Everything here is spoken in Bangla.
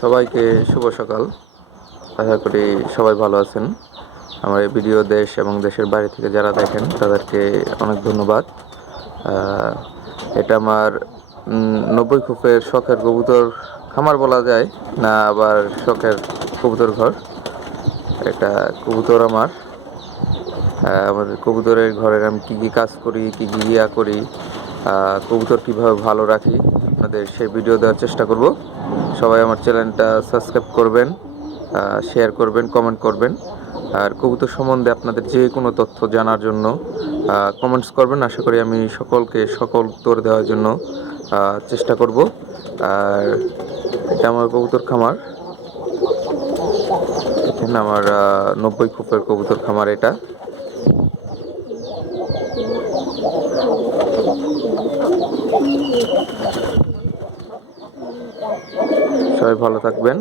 সবাইকে শুভ সকাল। আশা করি সবাই ভালো আছেন। আমার এই ভিডিও দেশ এবং দেশের বাইরে থেকে যারা দেখেন তাদেরকে অনেক ধন্যবাদ। আহ, এটা আমার 90 খোপের শখের কবুতর খামার বলা যায় না, আবার শখের কবুতর ঘর। এটা কবুতর আমাদের কবুতরের ঘরের আমি কি কি কাজ করি, কি কি ইয়া করি, কবুতর কিভাবে ভালো রাখি, আপনাদের সেই ভিডিও দেওয়ার চেষ্টা করব। সবাই আমার চ্যানেলটা সাবস্ক্রাইব করবেন, শেয়ার করবেন, কমেন্ট করবেন। আর কবুতর সম্বন্ধে আপনাদের যে কোনো তথ্য জানার জন্য কমেন্টস করবেন। আশা করি আমি সকলকে সকল উত্তর দেওয়ার জন্য চেষ্টা করব। আর এটা আমার কবুতর খামার। এখানে আমার 90 খোপের কবুতর খামার এটা। সবাই ভালো থাকবেন।